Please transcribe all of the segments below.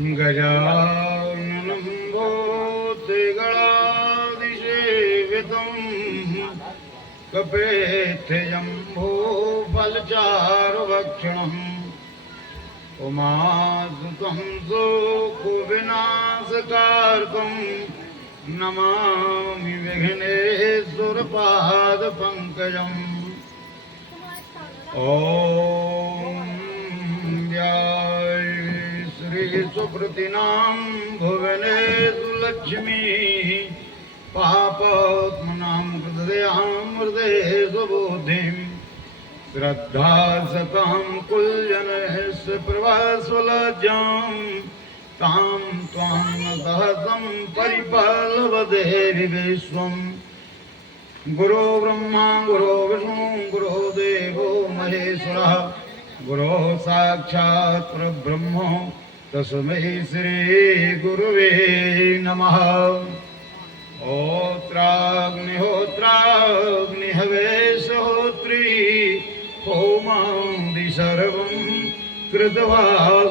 गजाननं भूतगणादिसेवितं कपेथ्यजम्भूफलचारुभक्षणम् उमासुतं शोकविनाशकारकं नमामि विघ्नेश्वरपादपङ्कजम्। ॐ जय श्री सुकृतिनां भुवनेषु लक्ष्मीः पापात्मनां हृदयां हृदयेषु बुद्धिं श्रद्धा सतां कुलजनस्य प्रभास्वलज्जां तां त्वां नतः परिपालवदेवि विश्वम्। गुरो ब्रह्मा गुरो विष्णु गुरो देवो महेश्वरः गुरो साक्षात् परब्रह्म तस्मै श्री गुरुवे नमः। होत्राग्निहोत्राग्निहवेशहोत्री होमादि सर्वं कृत्वा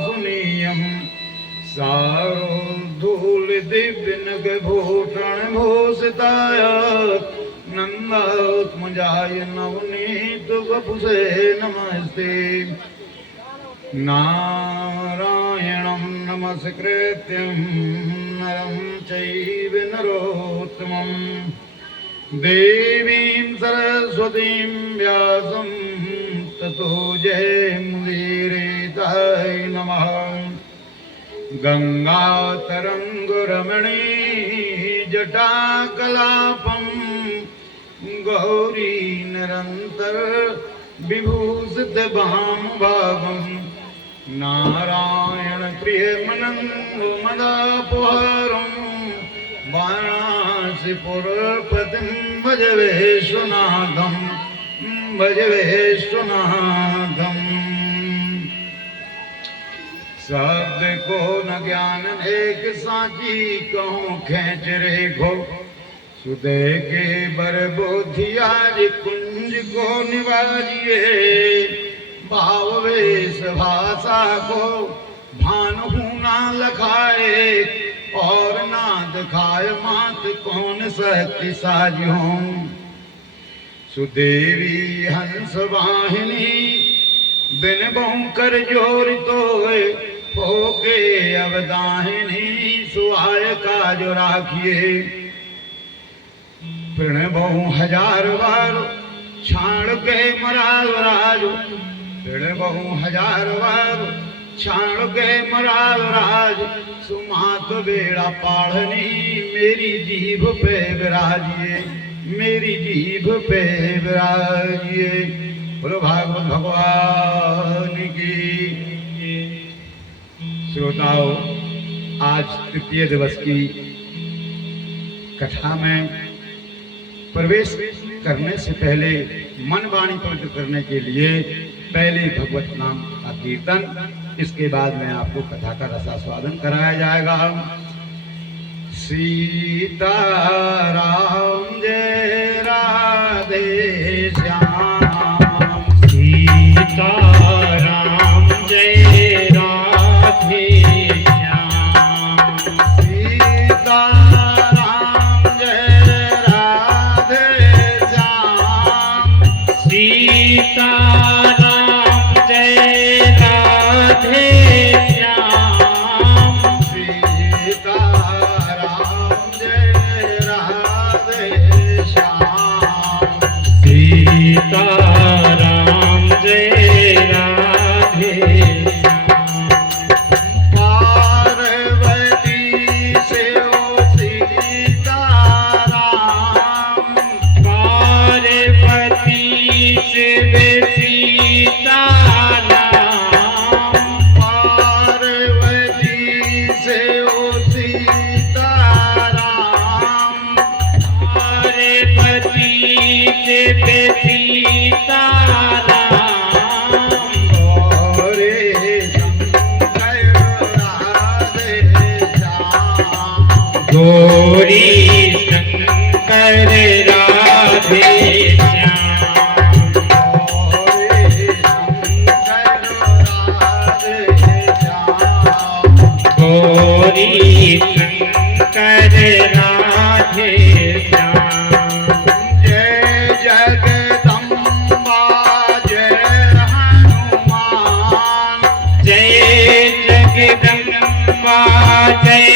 सुनीयम् सारोद्धूलिदिव्यनगभूषणभूषिताय नन्दात्मजाय नवनीतवपुषे नमस्ते। नारायणं नमस्कृत्यं नरं चैव नरोत्तमं देवीं सरस्वतीं व्यासं ततो जयमुदीरयिताय नमः। गंगातरंगरमणी जटाकलापं गौरी निरंतर विभूषित भानुभावं नारायण प्रियमनंगमदापहारं वाराणसीपुरपतिं भज विश्वनाथं भज विश्वनाथं। शब्द को न ज्ञान एक साची कहूँ खेच रेखो सुदे के बर बोधियाज कुंज को निवाजिए भाव वेश भाषा को भानु ना लखाए और ना दिखाए मात कौन शक्ति साजियों। सुदेवी हंस वाहिनी बिन बहु कर जोर तोए होके अवदाहिनी सुहाय का जो राखिए। प्रण बहु हजार बार छाड़ के मराल राज प्रण बहु हजार बार छाड़ के मराल राज सुमात बेड़ा पाढ़नी मेरी जीभ पे विराजिए मेरी जीभ पे विराजिए। बोलो भागवत भगवान की। श्रोताओं, आज तृतीय दिवस की कथा में प्रवेश करने से पहले मन वाणी पवित्र करने के लिए पहले भगवत नाम का कीर्तन, इसके बाद में आपको कथा का रसास्वादन कराया जाएगा। सीताराम जय राधे श्याम सीताराम जय राधे श्याम सीताराम जय राधे श्याम सीताराम जय राधे श्याम सीताराम जय राधे श्याम सीताराम जय राधे श्याम। पार्वती से ओ सीताराम पार्वती से वे सीताराम पार्वती से ओ सीताराम पार्वती से वे सीताराम गौरे शंकर राधे श्याम गौरी शंकर राधे श्याम गौरी शंकर राधे श्याम। जगदम्बा जय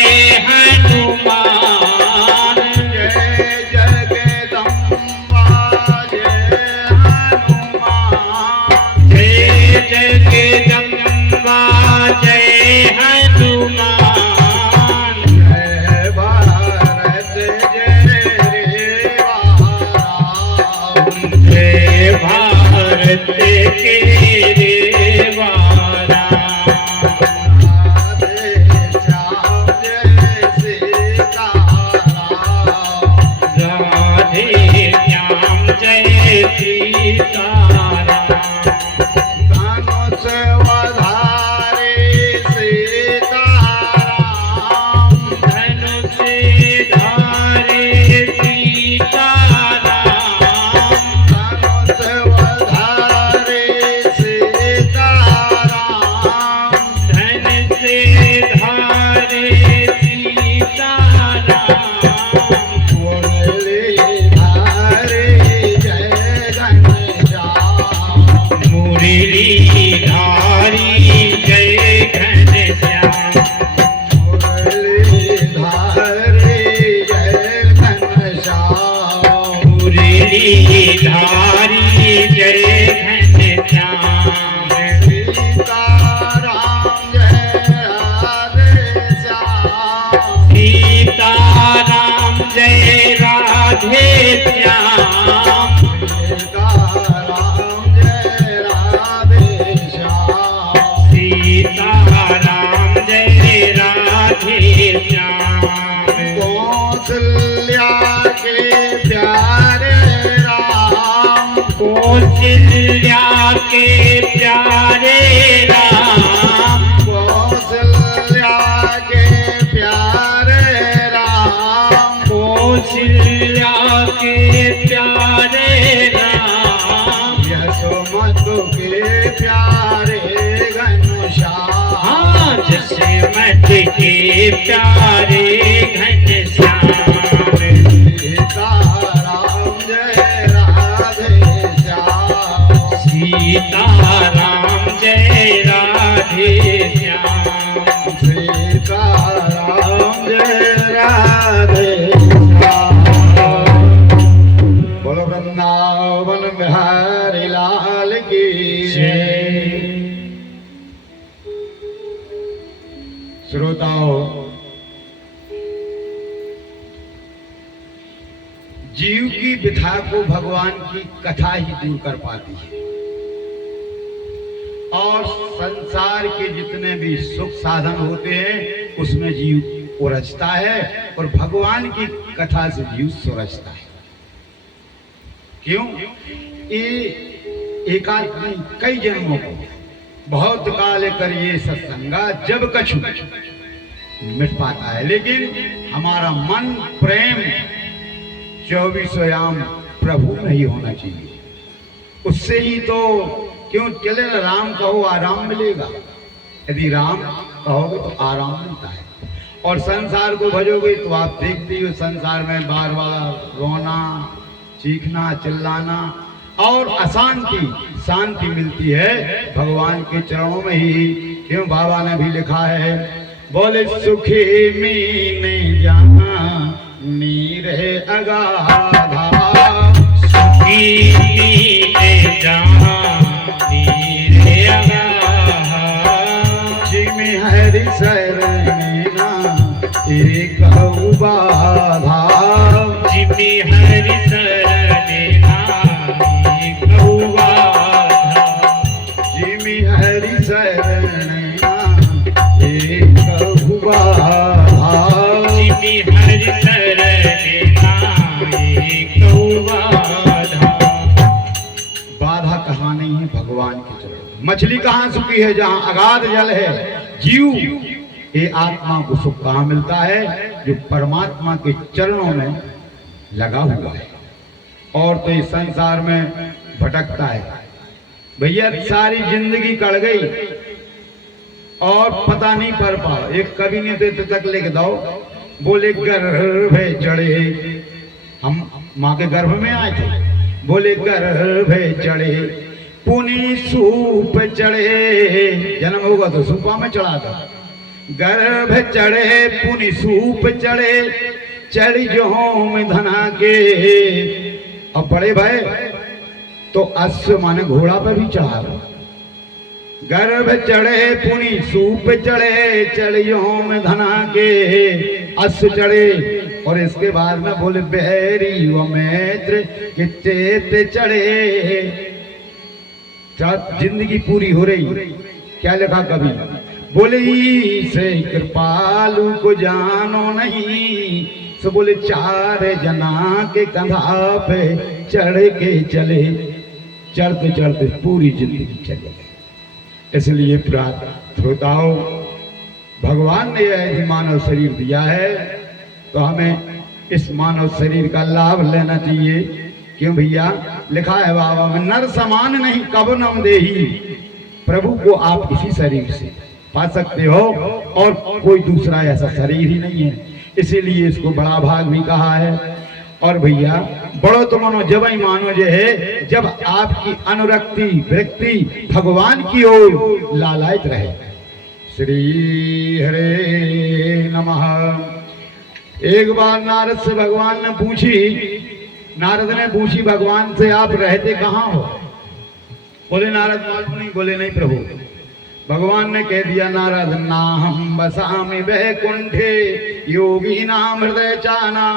हनुमान जय जगदम्बा जय हनुमान जय जगदम्बा जय हनुमान जय भारत जय जय भारत के रेवारा राधे श्याम जय सीताराम धनुष वधारे सीताराम धनुष धारे सीताराम धनुष वधारे सीताराम धनुष धारे सीताराम मुरली धारे जय घनश्याम मुरली धारी जय घनश्याम मुरली धारे जय घनश्याम सीताराम जय राधे श्याम सीताराम जय राधे श्याम सीताराम जय राधे श्याम कौशल्या के प्यारे राम कौशल्या के प्यारे राम कौशल्या के प्यारे राम कौशल्या के प्यारे राम यशोमतु के प्यारे घनश्याम हाँ जसमत के प्यारे घनश्याम सीताराम जय राधे श्याम सीताराम जय राधे श्याम सीताराम जय राधे श्याम बोलो वृंदावन बिहारी लाल की जय श्रोताओं, जीव की व्यथा को भगवान की कथा ही दूर कर पाती है और संसार के जितने भी सुख साधन होते हैं उसमें जीव उलझता है और भगवान की कथा से जीव सुलझता है। क्यों? ये एकांत नहीं, कई जन्मों को बहुत काल करिए सत्संगा जब कछु मिट पाता है, लेकिन हमारा मन प्रेम 24 याम प्रभु में ही होना चाहिए। उससे ही तो क्यों चले राम कहो आराम मिलेगा, यदि राम कहोगे तो आराम मिलता है। और संसार को भजोगे तो आप देखते हो संसार में बार बार रोना, चीखना, चिल्लाना और अशांति, शांति मिलती है भगवान के चरणों में ही। क्यों बाबा ने भी लिखा है, बोले सुखी मीने जहाँ नीर अगाधा, सुखी मीने जहाँ नीर अगाधा, जिमि हरि शरण एक बाधा, जिमि हरि शरण एक बाधा, जिमि हरि शरण एक बाधा, जिमि हरि शरण एक बाधा। बाधा कहाँ नहीं है भगवान के चरण। मछली कहाँ सुखी है? जहाँ अगाध जल है। जीव ये आत्मा को सुख कहाँ मिलता है? जो परमात्मा के चरणों में लगा हुआ है। और तो इस संसार में भटकता है। भैया सारी जिंदगी कट गई और पता नहीं पड़ पा। एक कवि ने तो तक लिख दो, बोले गर्भ चढ़े, हम माँ के गर्भ में आए थे, बोले गर्भ चढ़े पुनि सूप चढ़े, जन्म होगा तो सूपा में चढ़ा था, गर्भ चढ़े पुनि सूप चढ़े चढ़ी जोम धना के। अब बड़े भाई तो अश्व माने घोड़ा पर भी चढ़ा। गर्भ चढ़े पुनि सूप चढ़े चढ़ियों में धना के। अश्व चढ़े और इसके बाद में बोले बैरी व मैत्र के चेत चढ़े। जिंदगी पूरी हो रही, क्या लिखा कभी, बोले से कृपालु को जानो नहीं। सो बोले चार जना के कंधा पे चढ़ के चले, चढ़ते चढ़ते पूरी जिंदगी चले गए। इसलिए श्रोताओं, भगवान ने यह मानव शरीर दिया है तो हमें इस मानव शरीर का लाभ लेना चाहिए। क्यों भैया, लिखा है बाबा में, नर समान नहीं कब नम देही। प्रभु को आप इसी शरीर से पा सकते हो और कोई दूसरा ऐसा शरीर ही नहीं है। इसीलिए इसको बड़ा भाग भी कहा है। और भैया बड़ो तो मानो जब ही मानो जो है, जब आपकी अनुरक्ति वृत्ति भगवान की ओर लालायित रहे। श्री हरे नमः। एक बार नारद से भगवान ने पूछी, नारद ने पूछी भगवान से, आप रहते कहाँ हो? बोले नारद मालूम नहीं। बोले नहीं प्रभु। भगवान ने कह दिया, नारद नाहम बसामि वैकुंठे योगी नाम हृदय चाना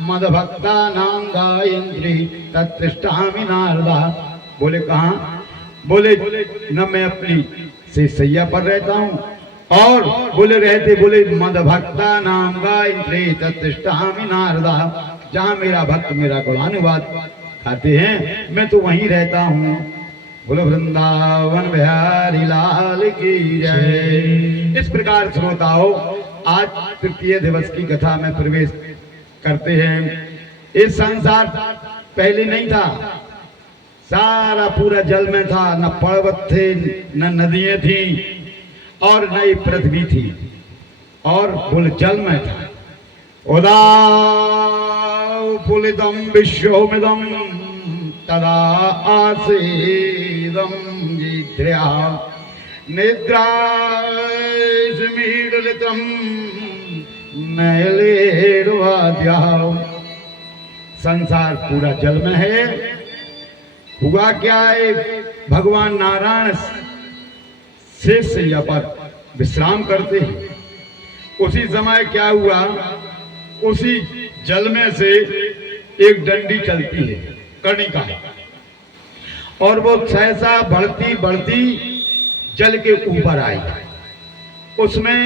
मद भक्ता नाम गायत्री तत्तिष्ठामि नारदा। बोले कहाँ? बोले न मैं अपनी से सैया पर रहता हूँ और बोले रहते, बोले मद भक्ता नाम गायत्री तत्तिष्ठामि नारदा। जहाँ मेरा भक्त मेरा गुणानुवाद खाते हैं मैं तो वहीं रहता हूँ। बोलो वृंदावन बिहारी लाल की जय। इस प्रकार श्रोताओं, आज तृतीय दिवस की कथा में प्रवेश करते हैं। इस संसार पहले नहीं था, सारा पूरा जल में था, न पर्वत थे न नदियां थी और न ही पृथ्वी थी, और बोले जल में था। उदा पुलिदम विश्वमिदम तदा आसीदम जिद्र्या निद्रा स्मीडलितम नयलेर्वाद्या। संसार पूरा जल में है। हुआ क्या है, भगवान नारायण शेष शैया पर विश्राम करते हैं। उसी समय क्या हुआ, उसी जल में से एक डंडी चलती है, कर्णिका, और वो सहसा बढ़ती बढ़ती जल के ऊपर आई। उसमें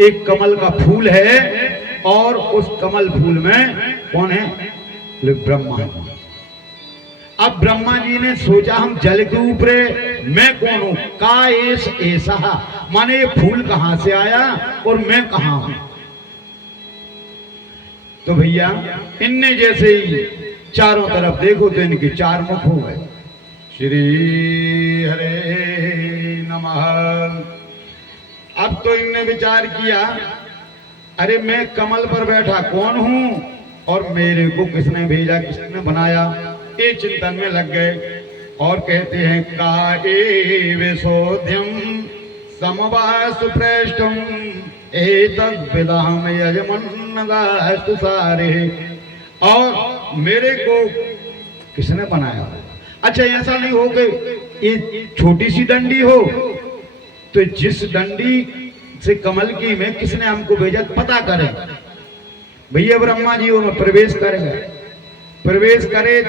एक कमल का फूल है और उस कमल फूल में कौन है? ब्रह्मा जी। अब ब्रह्मा जी ने सोचा हम जल के ऊपर, मैं कौन हूं? का ऐसा माने ये फूल कहां से आया और मैं कहां हूं? तो भैया इनने जैसे ही चारों तरफ देखो तो इनके चार मुख हो गए। श्री हरे नमः। अब तो इनने विचार किया, अरे मैं कमल पर बैठा कौन हूं और मेरे को किसने भेजा, किसने बनाया? ये चिंतन में लग गए और कहते हैं, काए सोध्यम समवास्तु प्रेष्ठम एतद्विदाम यजमन्नदास्तु सारे। और मेरे को किसने बनाया? अच्छा, ऐसा नहीं हो कि ये छोटी सी डंडी हो, तो जिस डंडी से कमल की में किसने हमको भेजा पता करें। भैया ब्रह्मा जी वो में प्रवेश करेंगे, प्रवेश करे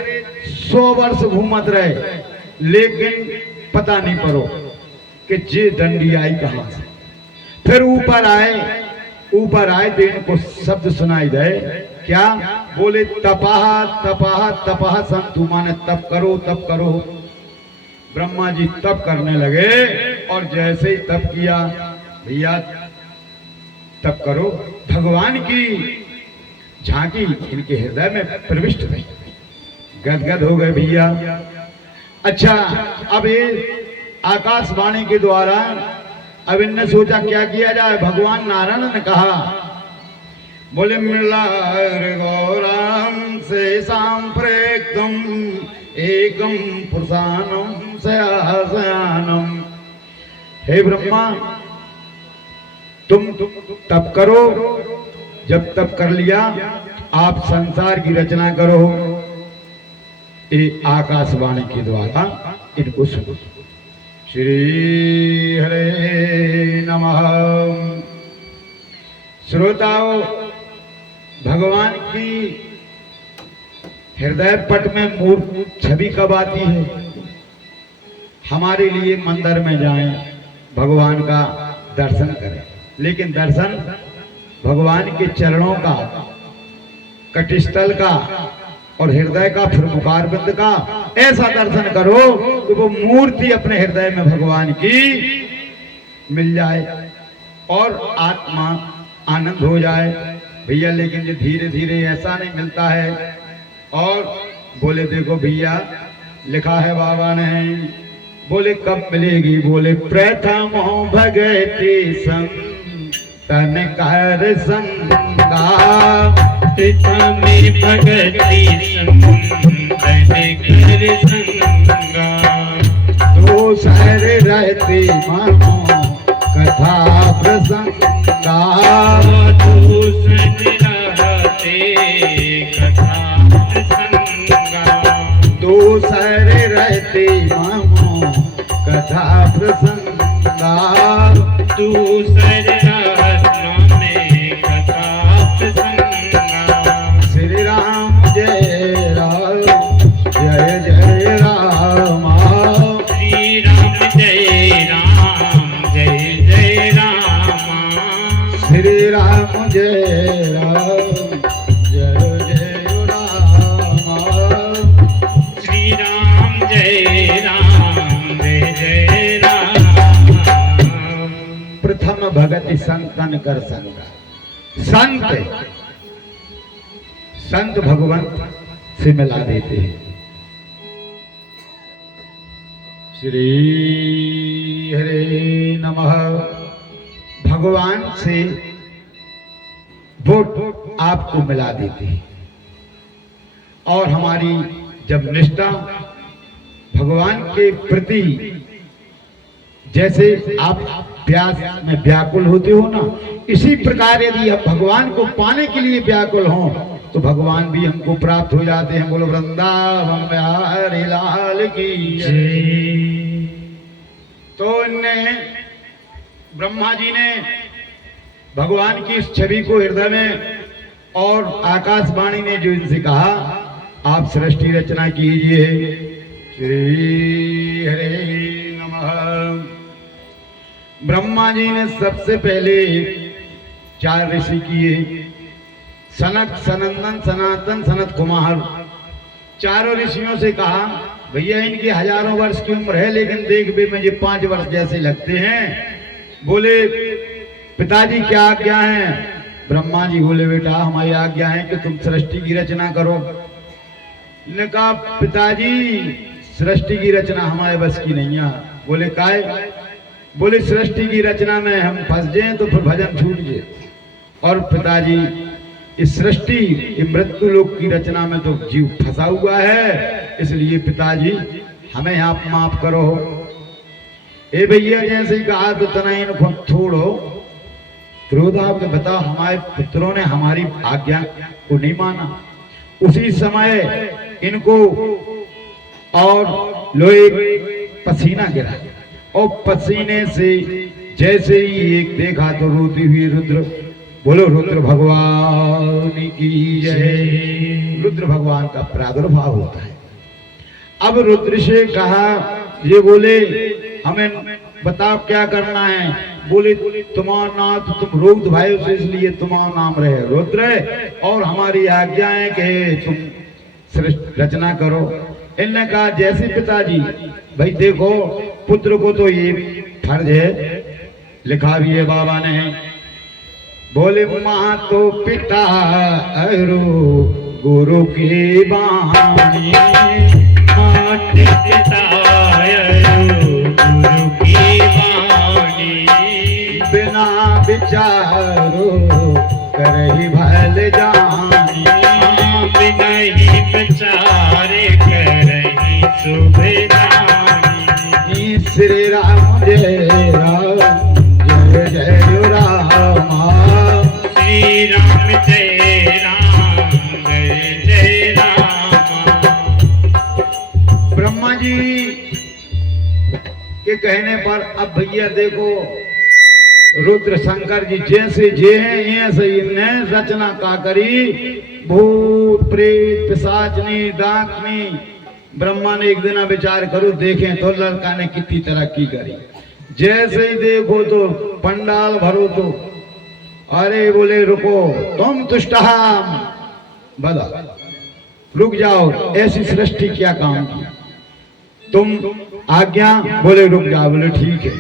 100 वर्ष घूमत रहे, लेकिन पता नहीं पड़ो कि जे डंडी आई कहां से। फिर ऊपर आए तो इनको शब्द सुनाई दे। क्या बोले? तपाह तपाह तपाह संतु, माने तप करो तप करो। ब्रह्मा जी तप करने लगे और जैसे ही तप किया, भैया तप करो, भगवान की झांकी इनके हृदय में प्रविष्ट रही, गदगद हो गए भैया। अच्छा, अब ये आकाशवाणी के द्वारा अब इनने सोचा क्या किया जाए। भगवान नारायण ने कहा, बोले मृलार गौराम से सांप्रेक्तम एकम पुरुषानम सयासयानम। हे ब्रह्मा, तुम तप करो, जब तप कर लिया आप संसार की रचना करो। ये आकाशवाणी के द्वारा इनको सुनो। श्री हरे नमः। श्रोताओं, भगवान की हृदय पट में मूर्ति छवि कब आती है? हमारे लिए मंदिर में जाएं, भगवान का दर्शन करें, लेकिन दर्शन भगवान के चरणों का, कटिस्थल का और हृदय का, फिर मुखारबिंद का, ऐसा दर्शन करो कि वो मूर्ति अपने हृदय में भगवान की मिल जाए और आत्मा आनंद हो जाए। भैया लेकिन ये धीरे धीरे ऐसा नहीं मिलता है। और बोले देखो भैया, लिखा है बाबा ने, बोले कब मिलेगी? बोले प्रथम भगति संतन कर संगा, प्रथम भगति संतन कर संगा, दूसर रहते मानो कथा प्रसंगा, दूसर रहते कथा प्रसंगा, दूसर रहते मानो कथा प्रसंगा, दूसर रहते में कथा प्रसंगा। श्री राम जय राम जय जय राम, श्री राम जय राम जय जय राम, श्री राम जय राम जय जय राम, श्री राम जय राम जय जय राम। प्रथम भगति संतन कर संगा। संत भगवंत से मिला देते हैं। श्री हरे नमः। भगवान से वो आपको मिला देते हैं और हमारी जब निष्ठा भगवान के प्रति, जैसे आप प्यास में व्याकुल होते हो ना, इसी प्रकार यदि आप भगवान को पाने के लिए व्याकुल हो तो भगवान भी हमको प्राप्त हो जाते हैं। बोलो वृंदावन बिहारी लाल की जय। तो इनने ब्रह्मा जी ने भगवान की इस छवि को हृदय में और आकाशवाणी ने जो इनसे कहा, आप सृष्टि रचना कीजिए। श्री हरे नमः। ब्रह्मा जी ने सबसे पहले 4 ऋषि किए, सनक, सनंदन, सनातन, सनत कुमार। चारों ऋषियों से कहा भैया इनकी हजारों वर्ष की उम्र है, लेकिन देख भी मुझे 5 वर्ष जैसे लगते हैं। बोले पिताजी क्या आज्ञा है? ब्रह्मा जी बोले बेटा हमारी आज्ञा है कि तुम सृष्टि की रचना करो। ने कहा पिताजी सृष्टि की रचना हमारे बस की नहीं है। बोले काय? बोले सृष्टि की रचना में हम फंस जाए तो फिर भजन छूट जाए, और पिताजी इस सृष्टि मृत्यु लोक की रचना में तो जीव फंसा हुआ है, इसलिए पिताजी हमें आप माफ करो। ए भैया जैसे ही कहा तो तना इनको छोड़ो। क्रोधाव ने बताओ हमारे पुत्रों ने हमारी आज्ञा को नहीं माना। उसी समय इनको और लोहे पसीना गिरा और पसीने से जैसे ही एक देखा तो रोती हुई रुद्र, बोलो रुद्र भगवान की जय। रुद्र भगवान का प्रादुर्भाव होता है। अब रुद्र से कहा, ये बोले हमें बताओ क्या करना है? बोले तुम्हारा नाम तो तुम रोग भाई से इसलिए तुम्हारा नाम रहे रुद्र, और हमारी आज्ञा है कि तुम सृष्टि रचना करो। इनने कहा जैसे पिताजी, भाई देखो पुत्र को तो ये फर्ज है, लिखा भी है बाबा ने। बोले माँ तो पिता अरु गुरु की बाणी, मात पिता अरु गुरु की बाणी, बिना विचारो करहि भल जानी, बिना ही विचारे करहि शुभ जानी। श्री राम जय राम जय जय राम, भैया देखो रुद्र शंकर जी जैसे जे हैं ऐसे इनने रचना का करी। भूत प्रेत पिशाचनी डाकनी ब्रह्मा ने एक दिन विचार करो देखें तो लड़का ने कितनी तरक्की करी। जैसे ही देखो तो पंडाल भरो तो अरे बोले रुको तुम तुष्टहाम बता रुक जाओ, ऐसी सृष्टि क्या काम की, तुम आज्ञा, बोले रुक जाओ, बोले ठीक है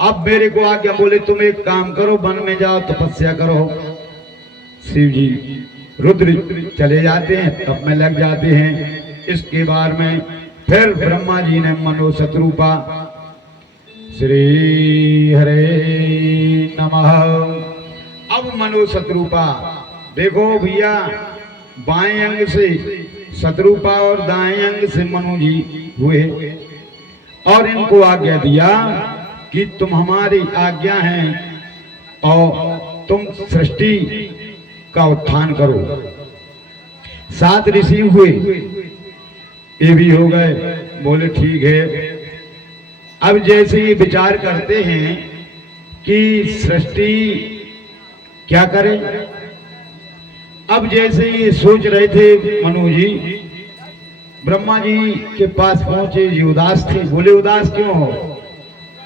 अब मेरे को आज्ञा, बोले तुम एक काम करो वन में जाओ तपस्या करो। शिव जी रुद्र चले जाते हैं तप में लग जाते हैं। इसके बाद में फिर ब्रह्मा जी ने मनो शत्रुपा श्री हरे नमः। अब मनो शत्रुपा देखो भैया बाएं अंग से शत्रुपा और दाएं अंग से मनु जी हुए और इनको आज्ञा दिया कि तुम हमारी आज्ञा हैं और तुम सृष्टि का उत्थान करो। 7 ऋषि हुए ये भी हो गए, बोले ठीक है। अब जैसे ये विचार करते हैं कि सृष्टि क्या करे, अब जैसे ये सोच रहे थे मनु जी ब्रह्मा जी के पास पहुंचे जी उदास थे। बोले उदास क्यों हो,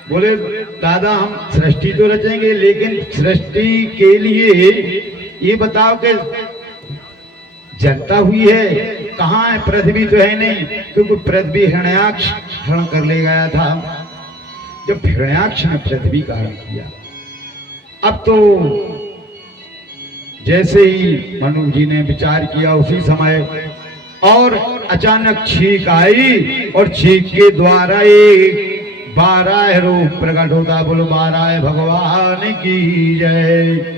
बोले दादा हम सृष्टि तो रचेंगे लेकिन सृष्टि के लिए ये बताओ कि जनता हुई है कहाँ है, पृथ्वी तो है नहीं, क्योंकि पृथ्वी हिरण्याक्ष हरण कर ले गया था। जब हिरण्याक्ष ने पृथ्वी का हरण किया, अब तो जैसे ही मनु जी ने विचार किया उसी समय और अचानक छींक आई और छींक के द्वारा एक 12 रूप प्रकट होता। बोलो 12 भगवान की जय।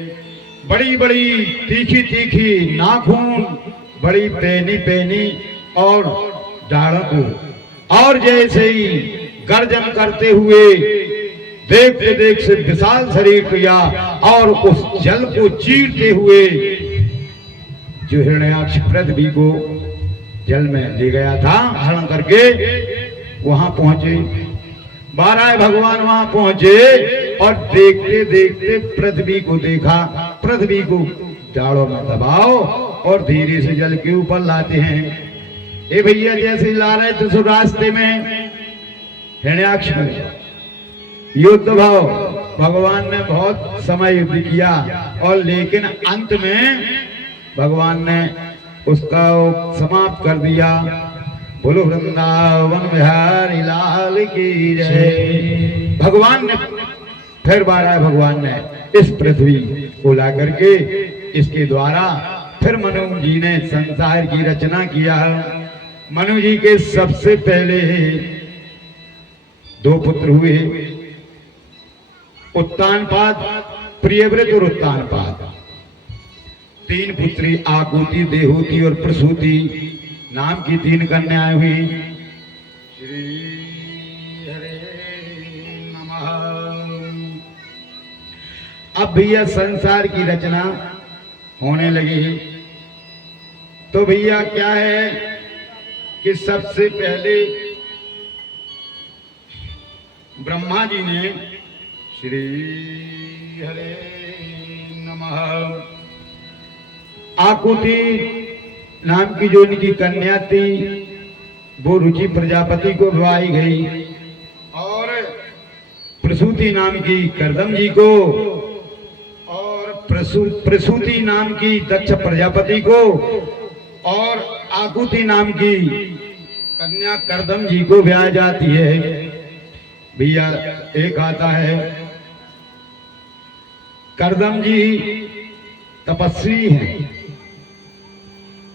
बड़ी बड़ी तीखी तीखी नाखून, बड़ी पैनी पैनी और डाढ़ों को, और जैसे ही गर्जन करते हुए देखते देख से विशाल शरीर किया और उस जल को चीरते हुए जो हिरण्याक्ष पृथ्वी को जल में ले गया था हरण करके, वहां पहुंचे 12 भगवान वहां पहुंचे और देखते देखते पृथ्वी को देखा। पृथ्वी को जाड़ों में दबाओ और धीरे से जल के ऊपर लाते हैं। ए भैया जैसे ला रहे थे तो रास्ते में हिरण्याक्ष में युद्ध भाव, भगवान ने बहुत समय युद्ध किया और लेकिन अंत में भगवान ने उसका समाप्त कर दिया। बोलो वृंदावन बिहारी लाल की जय। भगवान ने फिर 12 भगवान ने इस पृथ्वी को ला करके इसके द्वारा फिर मनु जी ने संसार की रचना किया। मनु जी के सबसे पहले 2 पुत्र हुए, उत्तानपाद, प्रियव्रत और उत्तानपाद। 3 पुत्री आकुति, देहूति और प्रसूति नाम की 3 कन्याएं हुई। श्री हरे नमः। अब भैया संसार की रचना होने लगी तो भैया क्या है कि सबसे पहले ब्रह्मा जी ने श्री हरे नमः आकुति नाम की जो इनकी कन्या थी वो रुचि प्रजापति को विवाही गई और प्रसूति नाम की करदम जी को और प्रसूति नाम की दक्ष प्रजापति को और आकुति नाम की कन्या करदम जी को ब्याह जाती है। भैया एक आता है करदम जी तपस्वी हैं,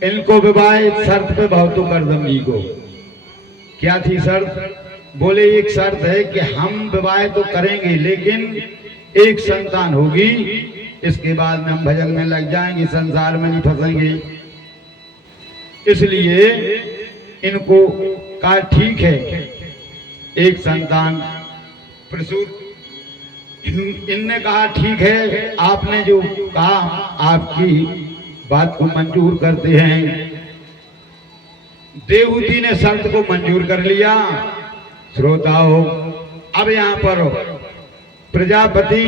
इनको विवाह शर्त पे बहुत तो करदम जी को क्या थी शर्त, बोले एक शर्त है कि हम विवाह तो करेंगे लेकिन एक संतान होगी, इसके बाद में हम भजन में लग जाएंगे, संसार में नहीं फंसेंगे। इसलिए इनको कहा ठीक है एक संतान प्रसूत। इनने कहा ठीक है आपने जो कहा आपकी बात को मंजूर करते हैं। देवहूति ने शर्त को मंजूर कर लिया। श्रोताओं अब यहाँ पर प्रजापति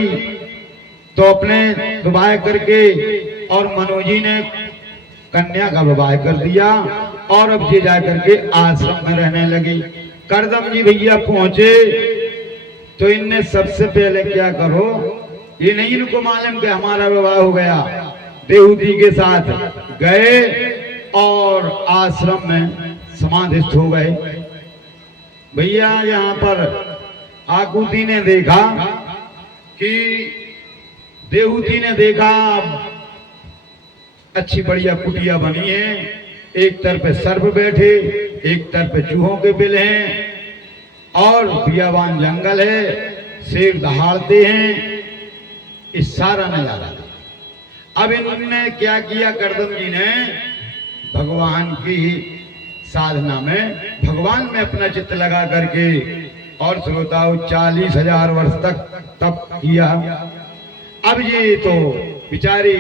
तो अपने विवाह करके और मनोजी ने कन्या का विवाह कर दिया और अब ये जा करके आश्रम में रहने लगी। करदम जी भैया पहुंचे तो इनने सबसे पहले क्या करो, ये नहीं इनको मालूम कि हमारा विवाह हो गया, देहूती के साथ गए और आश्रम में समाधिस्थ हो गए। भैया यहाँ पर आकुति ने देखा कि देहूती ने देखा अच्छी बढ़िया कुटिया बनी है, एक तरफ सर्प बैठे, एक तरफ चूहों के बिल हैं और बियाबान जंगल है, शेर दहाड़ते हैं, इस सारा नजारा। अब इन्होंने क्या किया, करदम जी ने भगवान की साधना में, भगवान में अपना चित्त लगा करके और श्रोताओं 40,000 वर्ष तक तप किया। अब ये तो बिचारी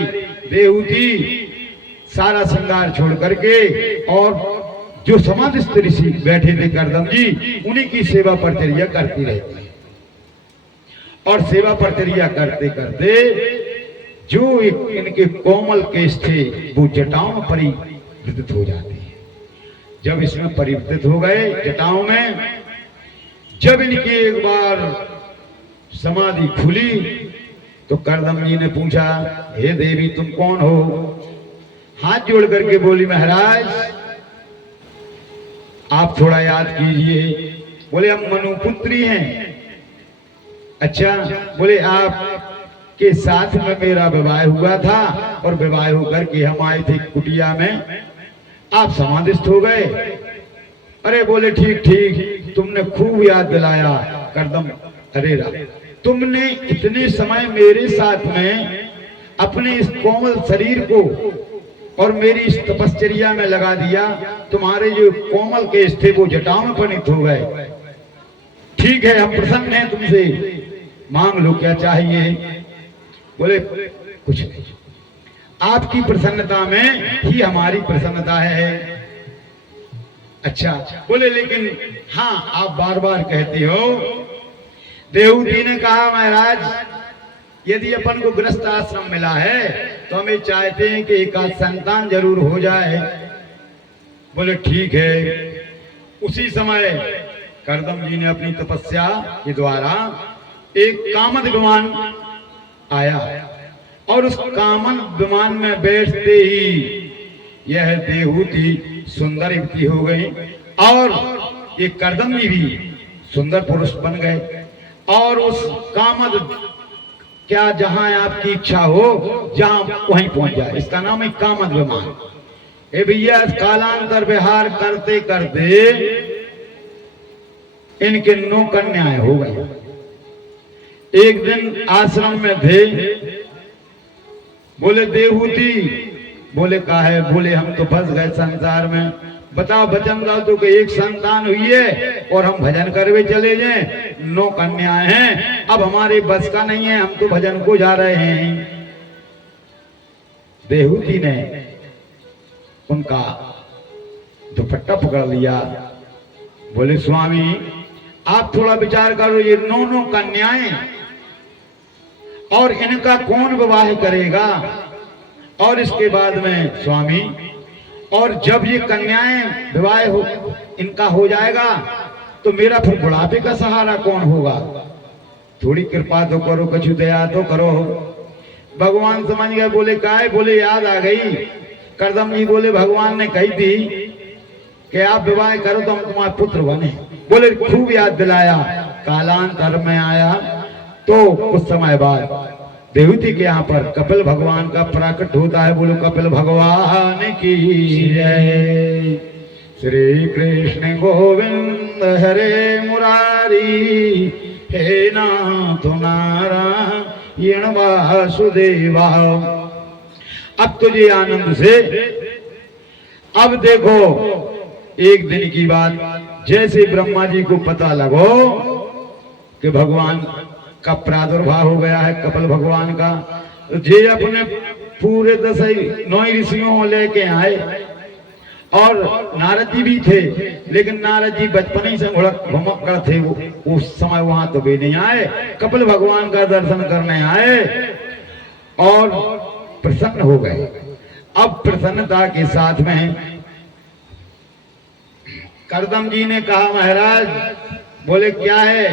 देहूती सारा श्रृंगार छोड़ करके और जो समाधिस्थ ऋषि बैठे थे करदम जी, उन्हीं की सेवा परिचर्या करती रहती और सेवा परिचर्या करते करते जो इनके कोमल केश थे वो जटाओं में परिवर्तित हो जाते हैं। जब इसमें परिवर्तित हो गए जटाओं में, जब इनकी एक बार समाधि खुली तो करदम जी ने पूछा, हे देवी तुम कौन हो? हाथ जोड़ करके बोली, महाराज आप थोड़ा याद कीजिए। बोले हम मनुपुत्री हैं। अच्छा, बोले आप के साथ में मेरा विवाह हुआ था और विवाह होकर के हम आए थे कुटिया में, आप समाधिस्थ हो गए। अरे बोले ठीक ठीक, तुमने खूब याद दिलाया करदम। अरे तुमने इतने समय मेरे साथ में अपने इस कोमल शरीर को और मेरी इस तपश्चर्या में लगा दिया, तुम्हारे जो कोमल केश थे वो जटाओं में परिणत हो गए। ठीक है, हम प्रसन्न हैं तुमसे, मांग लो क्या चाहिए। बोले कुछ नहीं, आपकी प्रसन्नता में ही हमारी प्रसन्नता है। अच्छा, बोले लेकिन हाँ आप बार बार कहते हो। देहूती ने कहा, महाराज यदि अपन को गृहस्थ आश्रम मिला है तो हम ये चाहते हैं कि एक आध संतान जरूर हो जाए। बोले ठीक है। उसी समय करदम जी ने अपनी तपस्या के द्वारा एक कामद विमान आया और उस कामन विमान में बैठते ही यह देहूती सुंदर युवती हो गई और ये करदम जी भी सुंदर पुरुष बन गए। और उस कामद, क्या जहां आपकी इच्छा हो जहां वहीं पहुंच जाए, इसका नाम है कामद विमान। ए भैया कालांतर विहार करते करते इनके 9 कन्याएं हो गई। एक दिन आश्रम में थे, बोले देहूती, बोले का है? बोले हम तो फंस गए संसार में, बताओ वचन दो तो कि एक संतान हुई है और हम भजन करवे चले जाएं, 9 कन्याएं हैं, अब हमारे बस का नहीं है, हम तो भजन को जा रहे हैं। देहूती ने उनका दुपट्टा पकड़ लिया। बोले स्वामी आप थोड़ा विचार करो, ये 9 कन्याएं और इनका कौन विवाह करेगा? और इसके बाद में स्वामी, और जब ये कन्याएं विवाह इनका हो जाएगा तो मेरा फिर बुढ़ापे का सहारा कौन होगा? थोड़ी कृपा तो करो, कुछ दया तो करो। भगवान समझ गए। बोले काय? बोले याद आ गई। करदम जी बोले भगवान ने कही थी कि आप विवाह करो तो हम तुम्हारे पुत्र बने। बोले खूब याद दिलाया। कालांतर में आया तो कुछ समय बाद देवती के यहाँ पर कपिल भगवान का प्राकट होता है। बोलो कपिल भगवान की जय। श्री कृष्ण गोविंद हरे मुरारी, हे नाथ नारायण वासुदेवा। अब तुझे आनंद से, अब देखो एक दिन की बात, जैसे ब्रह्मा जी को पता लगो कि भगवान का प्रादुर्भाव हो गया है, कपिल भगवान का, तो जे अपने पूरे 9 ऋषियों लेके आए और नारद जी भी थे, लेकिन नारद जी बचपन ही से घुमक्कड़ थे, वो उस समय वहां तो भी नहीं आए। कपिल भगवान का दर्शन करने आए और प्रसन्न हो गए। अब प्रसन्नता के साथ में करदम जी ने कहा, महाराज, बोले क्या है?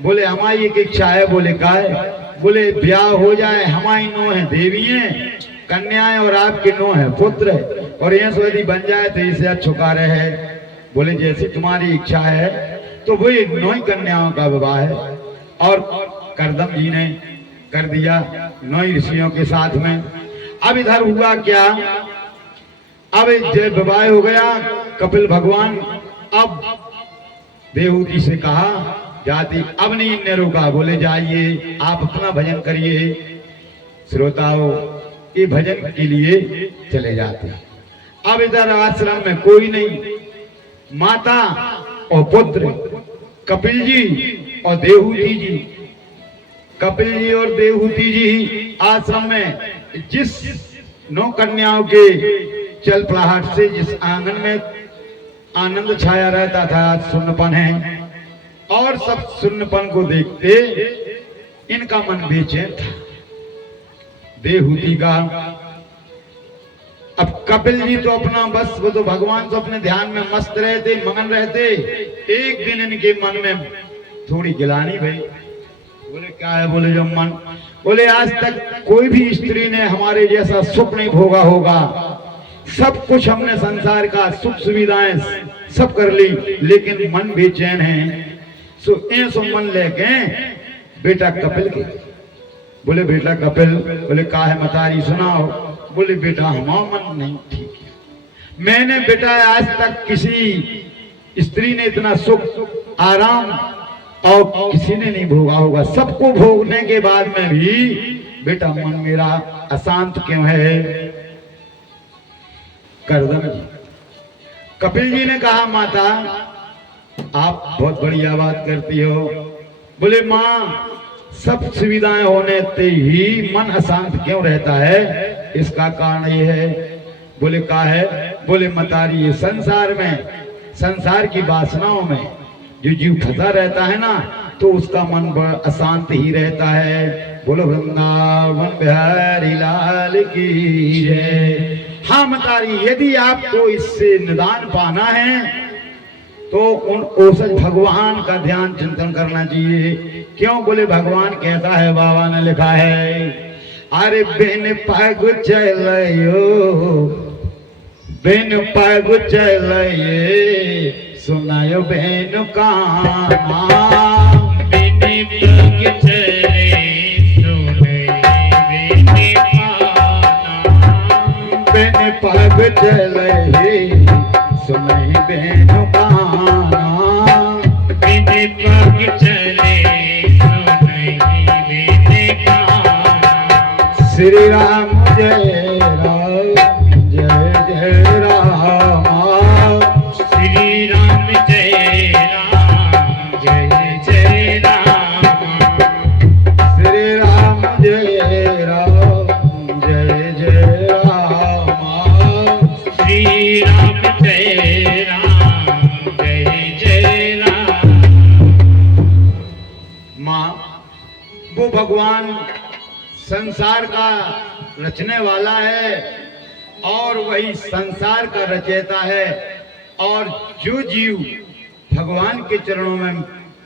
बोले हमारी एक इच्छा है। बोले क्या है? बोले ब्याह हो जाए, हमारी नो है देवी हैं कन्याएं और आपके नो है पुत्र, और यह यदि बन जाए तो इसे अच्छुकार है। बोले जैसी तुम्हारी इच्छा है। तो वही 9 कन्याओं का विवाह है और करदम जी ने कर दिया 9 ऋषियों के साथ में। अब इधर हुआ क्या, अब जब विवाह हो गया, कपिल भगवान अब देवहूति से कहा जाति, अब नहीं इनने रोका। बोले जाइए आप अपना भजन करिए। श्रोताओं, ये भजन के लिए चले जाते हैं। अब इधर आश्रम में कोई नहीं, माता और पुत्र, कपिल जी और देवहूति जी। कपिल जी और देवहूति जी आश्रम में जिस 9 कन्याओं के चल पलाहट से जिस आंगन में आनंद छाया रहता था, आज सुन्नपन है, और सब सुन्नपन को देखते इनका मन बेचैन था, देवहूति का। अब कपिल जी तो अपना बस, वो तो भगवान तो अपने ध्यान में मस्त रहते, मगन रहते। एक दिन इनके मन में थोड़ी गिलानी भई। बोले क्या है? बोले जो मन, बोले आज तक कोई भी स्त्री ने हमारे जैसा सुख नहीं भोगा होगा। सब कुछ हमने संसार का सुख सुविधाएं सब कर ली, लेकिन मन बेचैन है। सो मन लेके बेटा कपिल के। बोले बेटा कपिल, बोले का है मतारी सुनाओ। बोले बेटा हमारा मन नहीं ठीक है। मैंने बेटा आज तक किसी स्त्री ने इतना सुख आराम और किसी ने नहीं भोगा होगा। सबको भोगने के बाद में भी बेटा मन मेरा अशांत क्यों है? करदम जी, कपिल जी ने कहा माता आप बहुत बढ़िया बात करती हो। बोले माँ, सब सुविधाएं होने ते ही मन अशांत क्यों रहता है? इसका कारण ये है। बोले का है? बोले मतारी, ये संसार में, संसार की वासनाओं में जो जीव फंसा रहता है ना, तो उसका मन बड़ा अशांत ही रहता है। बोलो वृंदावन बिहारी लाल की जय। हाँ मतारी, यदि आपको इससे निदान पाना है तो उन औसत भगवान का ध्यान चिंतन करना चाहिए। क्यों? बोले भगवान कहता है, बाबा ने लिखा है, अरे बिन पग चलयो, बिन पग चलये, सुनायो बेन काना। बिन पग चले सुने बेन काना। बिन पग चलये सुनाई बेन काना। बिन पग चले सुने बेन काना। श्री राम जय राम, जय जय राम। श्री राम जय राम, जय जय राम। श्री राम जय राम, जय जय राम। श्री राम जय राम, जय जय राम। माँ, वो भगवान संसार का रचने वाला है और वही संसार का रचयिता है। और जो जीव भगवान के चरणों में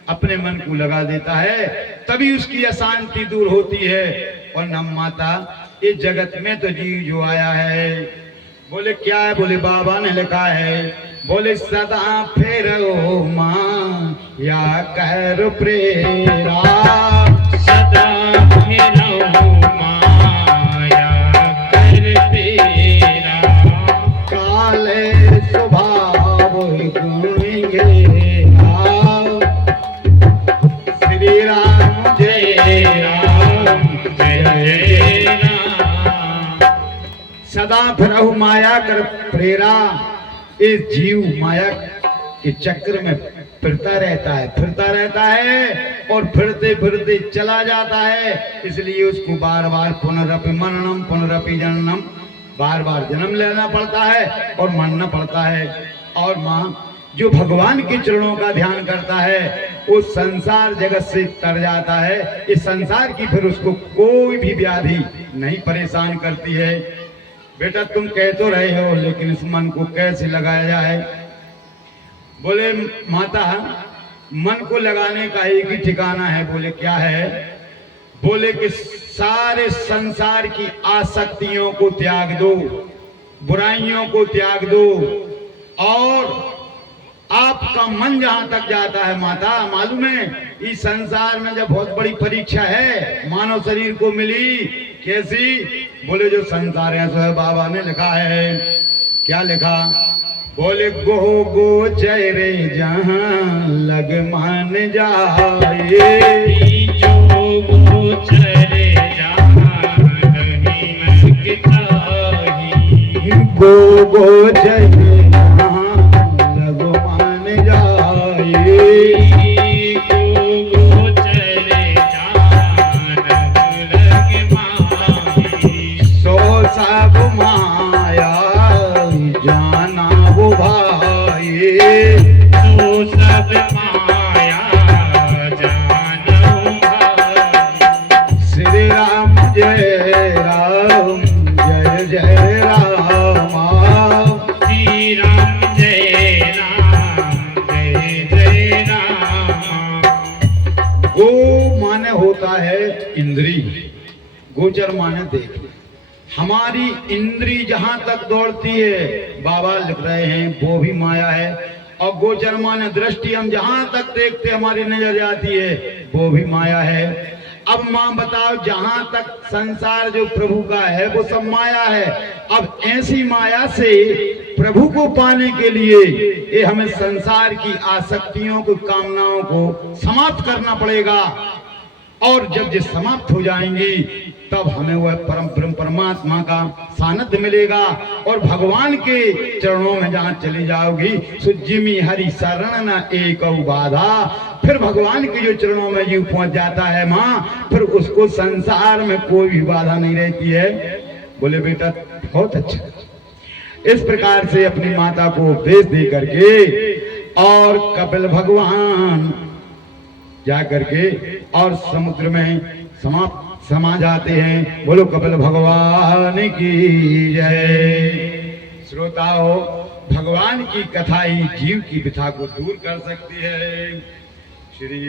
अपने मन को लगा देता है, तभी उसकी अशांति दूर होती है। और न माता, इस जगत में तो जीव जो आया है, बोले क्या है? बोले बाबा ने लिखा है, बोले सदा फेर माँ या कर प्रेरा। सदा फेरो माया कर तेरा। काले स्वभाव गुणेंगे। श्री राम जय राम, जय राम। सदा फिरहु माया कर प्रेरा। इस जीव माया के चक्र में फिरता रहता है और फिरते फिरते चला जाता है। इसलिए उसको बार बार पुनरपि मरणम पुनरपि जननम बार बार जन्म लेना पड़ता है और मरना पड़ता है। और माँ, जो भगवान के चरणों का ध्यान करता है वो संसार जगत से तर जाता है। इस संसार की फिर उसको कोई भी व्याधि नहीं परेशान करती है। बेटा तुम कह तो रहे हो, लेकिन इस मन को कैसे लगाया जाए? बोले माता, मन को लगाने का एक ही ठिकाना है। बोले क्या है? बोले कि सारे संसार की आसक्तियों को त्याग दो, बुराइयों को त्याग दो, और आपका मन जहां तक जाता है माता, मालूम है इस संसार में जब बहुत बड़ी परीक्षा है मानव शरीर को मिली। कैसी? बोले जो संसार है सो बाबा ने लिखा है। क्या लिखा? बोले गो गोचरे जहां लग मान जाए, जो गोचरे जहां नहीं लगता, गो गोचरे गोचर माने देख। हमारी इंद्री जहां तक दौड़ती है, बाबा लिख रहे हैं, वो भी माया है। और गोचर माने दृष्टि, हम जहां तक देखते हमारी नजर जाती है वो भी माया है। अब माँ बताओ, जहां तक संसार जो प्रभु का है वो सब माया है। अब ऐसी माया से प्रभु को पाने के लिए ये हमें संसार की आसक्तियों को, कामनाओं को समाप्त करना पड़ेगा। और जब ये समाप्त हो जाएंगी तब हमें वह परम ब्रह्म परमात्मा का सानिध्य मिलेगा। और भगवान के चरणों में जहां चली जाओगी, सुजिमी हरि शरण न एक बाधा, फिर भगवान के जो चरणों में जीव पहुंच जाता है माँ, फिर उसको संसार में कोई भी बाधा नहीं रहती है। बोले बेटा बहुत अच्छा। इस प्रकार से अपनी माता को उपदेश दे करके और कपिल भगवान जा करके और समुद्र में समा जाते हैं। बोलो कपिल भगवान की जय। श्रोताओ, भगवान की कथा ही जीव की व्यथा को दूर कर सकती है। श्री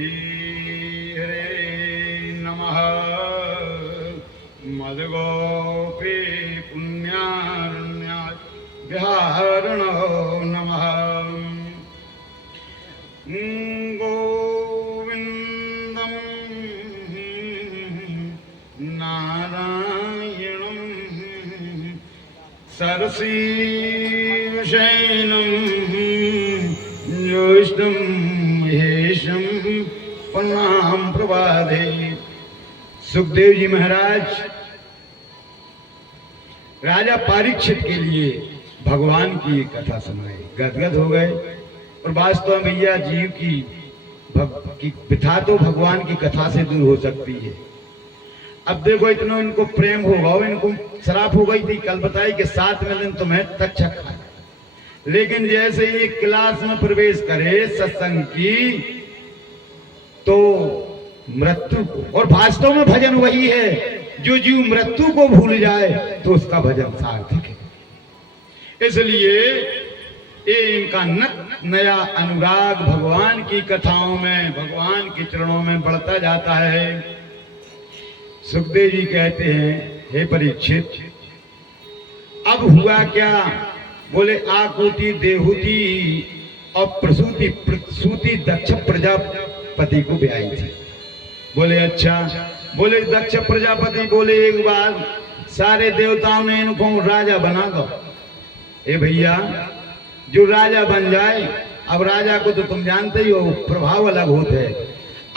हरे नमः। मदगोपी पुण्यारण्याय विहारणो नमः। सरसीवशैनं ज्योष्णं महेशं प्रणाम प्रभाते। सुखदेव जी महाराज राजा परीक्षित के लिए भगवान की एक कथा सुनाई, गदगद हो गए। और वास्तव में भैया जीव की व्यथा तो भगवान की कथा से दूर हो सकती है। अब देखो, इतना इनको प्रेम होगा, इनको शराब हो गई थी, कल बताई कि 7वें दिन तुम्हें तक्षक खाया। लेकिन जैसे ही क्लास में प्रवेश करे सत्संग की, तो मृत्यु को, और वास्तव में भजन वही है, जो जीव मृत्यु को भूल जाए तो उसका भजन सार्थक है। इसलिए ये इनका नया अनुराग भगवान की कथाओं में, भगवान के चरणों में बढ़ता जाता है। सुखदेव जी कहते हैं, हे परीक्षित, अब हुआ क्या? बोले आकुति देहुति और प्रसूति दक्ष प्रजापति को ब्याई थी। बोले अच्छा। बोले दक्ष प्रजापति बोले एक बार सारे देवताओं ने इनको राजा बना दो। ए भैया, जो राजा बन जाए, अब राजा को तो तुम जानते ही हो, प्रभाव अलग होते है।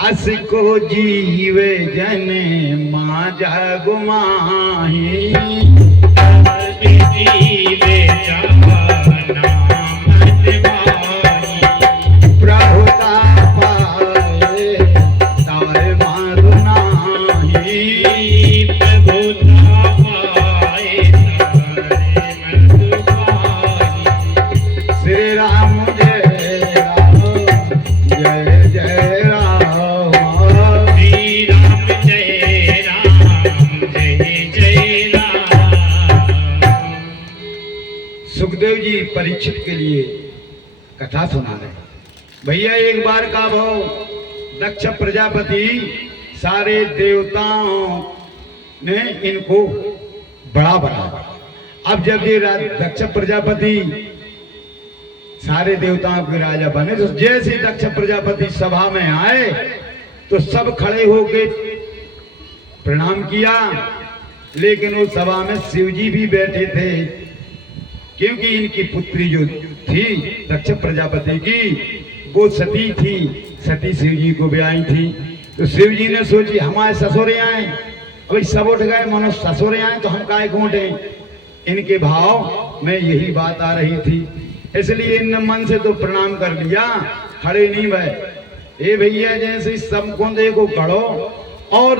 अस को जीवे जने माँ जागो माही, जीवे प्रभुता पाए तारे मारू नाही, प्रभुता पाए तारे सुखदेव जी परीक्षित के लिए कथा सुना रहे। भैया एक बार का भाव दक्ष प्रजापति सारे देवताओं ने इनको बड़ा बना। अब जब ये दक्ष प्रजापति सारे देवताओं के राजा बने तो जैसे दक्ष प्रजापति सभा में आए तो सब खड़े होके प्रणाम किया, लेकिन उस सभा में शिव जी भी बैठे थे, क्योंकि इनकी पुत्री जो थी दक्ष प्रजापति की वो सती थी, सती शिव जी को ब्याही थी। तो शिव जी ने सोची हमारे ससुरे आए, अभी सब उठ गए, मानो ससुरे आए तो हम काहे को उठे। इनके भाव में यही बात आ रही थी, इसलिए इन मन से तो प्रणाम कर लिया, खड़े नहीं भय। ए भैया जैसे सबको देखो खड़ो, और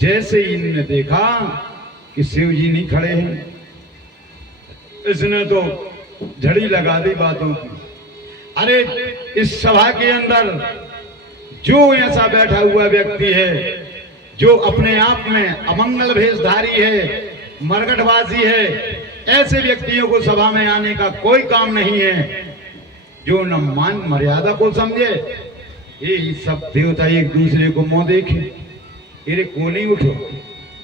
जैसे इनने देखा कि शिव जी नहीं खड़े हैं, इसने तो झड़ी लगा दी बातों की। अरे इस सभा के अंदर जो ऐसा बैठा हुआ व्यक्ति है जो अपने आप में अमंगल भेषधारी है, मरकटवासी है, ऐसे व्यक्तियों को सभा में आने का कोई काम नहीं है, जो न मान मर्यादा को समझे। ये सब देवता एक दूसरे को मुंह देखे, अरे को नहीं उठो,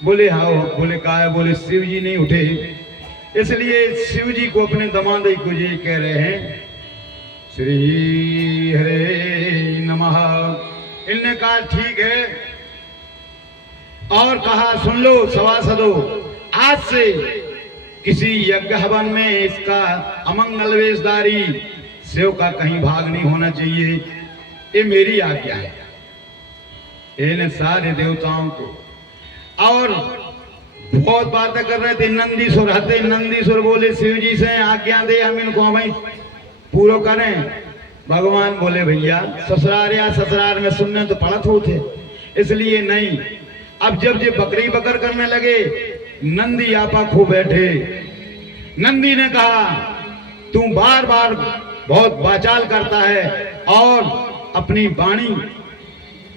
बोले हाँ, बोले का है, बोले शिव जी नहीं उठे। इसलिए शिव जी को अपने दमादई को ये कह रहे हैं श्री हरे नमः। इनने कहा ठीक है, और कहा सुन लो सभासदों, आज से किसी यज्ञ हवन में इसका अमंगल वेशधारी शिव का कहीं भाग नहीं होना चाहिए, ये मेरी आज्ञा है। इन सारे देवताओं को, और बहुत बातें कर रहे थे। नंदीश्वर हते, नंदीश्वर बोले शिव जी से आज्ञा दे, हम इनको भाई पूरा करें। भगवान बोले भैया ससुरार या ससुरार में सुनने तो पड़त होते, इसलिए नहीं। अब जब ये बकरी बकर करने लगे, नंदी आपा खो बैठे। नंदी ने कहा तू बार बार बहुत वाचाल करता है और अपनी वाणी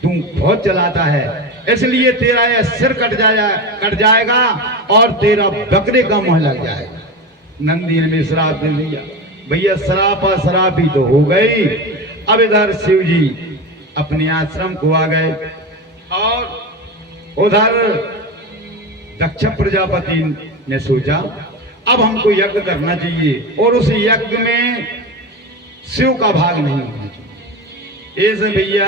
तू बहुत चलाता है, इसलिए तेरा यह सिर कट जाएगा और तेरा बकरे का मुंह लग जाएगा। नंदी ने श्राप दे दिया। भैया श्रापा श्रापी तो हो गई। अब इधर शिव जी अपने आश्रम को आ गए, और उधर दक्ष प्रजापति ने सोचा अब हमको यज्ञ करना चाहिए, और उस यज्ञ में शिव का भाग नहीं होना चाहिए। ऐसे भैया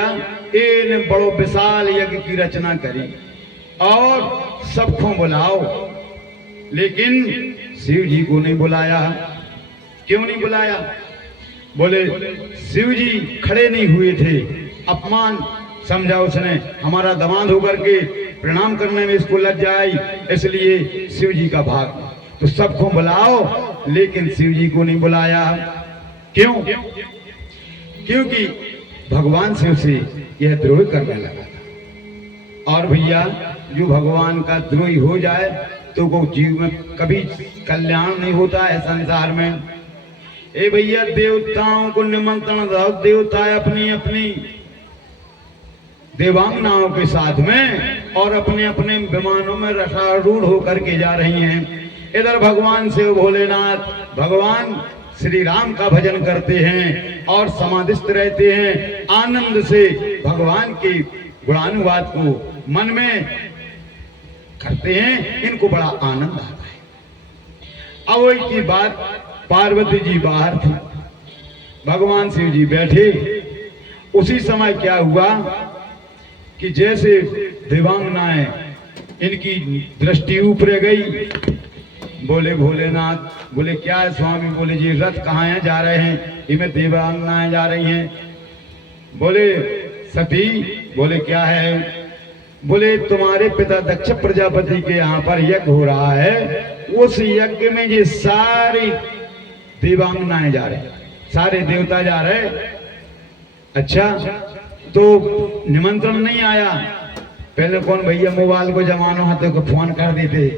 इन बड़ो विशाल यज्ञ की रचना करी और सबको बुलाओ, लेकिन शिव जी को नहीं बुलाया। क्यों नहीं बुलाया? बोले शिव जी खड़े नहीं हुए थे, अपमान समझा उसने, हमारा दामाद होकर के प्रणाम करने में इसको लग जाए, इसलिए शिव जी का भाग। तो सबको बुलाओ, लेकिन शिव जी को नहीं बुलाया। क्यों? क्योंकि भगवान शिव से यह द्रोह करने लगा था, और भैया जो भगवान का द्रोही हो जाए तो वो जीव में कभी कल्याण नहीं होता है संसार में। ए भैया देवताओं को निमंत्रण दो, देवता अपनी अपनी देवांगनाओं के साथ में और अपने अपने विमानों में रथारूढ़ होकर के जा रही हैं। इधर भगवान शिव भोलेनाथ भगवान श्री राम का भजन करते हैं और समाधिस्थ रहते हैं, आनंद से भगवान के गुणानुवाद को मन में करते हैं, इनको बड़ा आनंद आता है। अब वही की बात, पार्वती जी बाहर थी, भगवान शिव जी बैठे। उसी समय क्या हुआ कि जैसे देवांगनाएं इनकी दृष्टि ऊपर गई, बोले भोलेनाथ, बोले क्या है स्वामी? बोले जी रथ कहाँ हैं, जा रहे हैं, इनमें देवांगनाएं जा रही हैं। बोले सती, बोले क्या है? बोले तुम्हारे पिता दक्ष प्रजापति के यहाँ पर यज्ञ हो रहा है, उस यज्ञ में ये सारी देवांगनाएं जा रहे, सारे देवता जा रहे। अच्छा, तो निमंत्रण नहीं आया? पहले कौन भैया मोबाइल को जमानो हाथों को फोन कर देते,